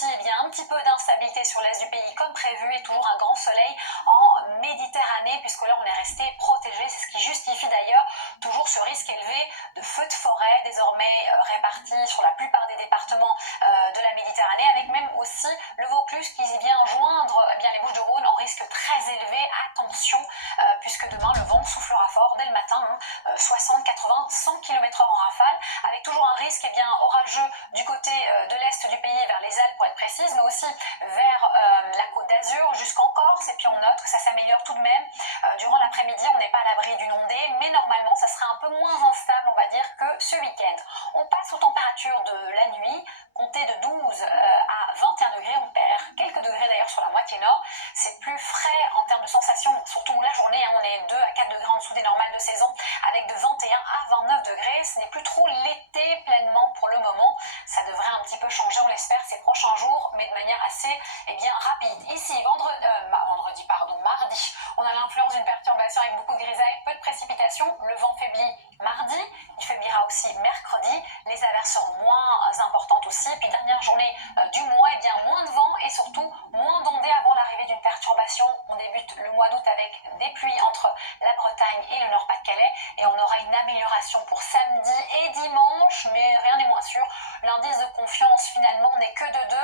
aussi un petit peu d'instabilité sur l'est du pays comme prévu et toujours un grand soleil en Méditerranée puisque là on est resté protégé. C'est ce qui justifie d'ailleurs toujours ce risque élevé de feux de forêt désormais répartis sur la plupart des départements de la Méditerranée, avec même aussi le Vaucluse qui vient joindre les Bouches-du-Rhône en risque très élevé. Attention puisque demain le vent soufflera fort dès le matin, 60, 80, 100 km/h en rafale, avec toujours un risque orageux du côté de l'est du pays vers les Alpes pour être précise, mais aussi vers la Côte d'Azur jusqu'en Corse. Et puis on note que ça s'améliore tout de même. Durant l'après-midi, on n'est pas à l'abri d'une ondée, mais normalement ça sera un peu moins instable, on va dire, que ce week-end. On passe aux températures de la nuit. Comptez de 12 à 21 degrés, on perd quelques degrés d'ailleurs sur la moitié nord. C'est plus frais en termes de sensations, surtout la journée, on est 2 à 4 degrés en dessous des normales de saison, avec de 21 à 29 degrés. Ce n'est plus trop l'été pleinement pour le moment. Ça devrait un petit peu changer, on l'espère, ces prochains jours, mais de manière assez rapide. Ici, mardi, on a l'influence d'une perturbation avec beaucoup de grisailles, peu de précipitations. Le vent faiblit mardi, il faiblira aussi mercredi. Les averses seront moins importantes aussi. Puis dernière journée du mois, moins de vent et surtout moins d'ondées avant l'arrivée d'une perturbation. On débute le mois d'août avec des pluies entre la Bretagne et le Nord-Pas-de-Calais et on aura une amélioration pour samedi et dimanche, mais rien n'est moins sûr. L'indice de confiance finalement n'est que de 2